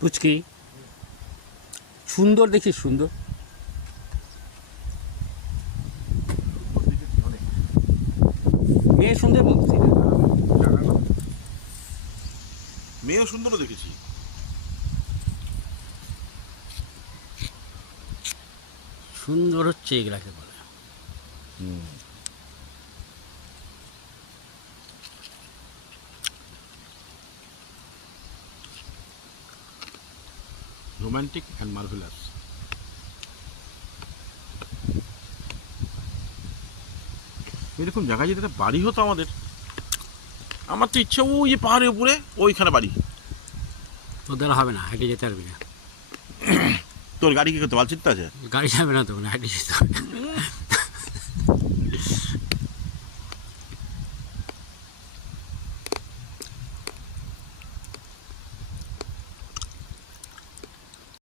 পুচকি সুন্দর, দেখি সুন্দর। মেয়ে সুন্দর বলছি না, মেয়েও সুন্দরও দেখেছি। সুন্দর হচ্ছে এগুলাকে বলে। Romantic and marvellous. এরকম জায়গায় যদি একটা বাড়ি হতো আমাদের, আমার তো ইচ্ছা ওই যে পাহাড়ের উপরে ওইখানে বাড়ি। তোর হবে না, হেঁটে যেতে পারবি না। তোর গাড়ি কি করতে মালচিত্তা আছে? গাড়ি যাবে না তো, হেঁটে যেতে হবে।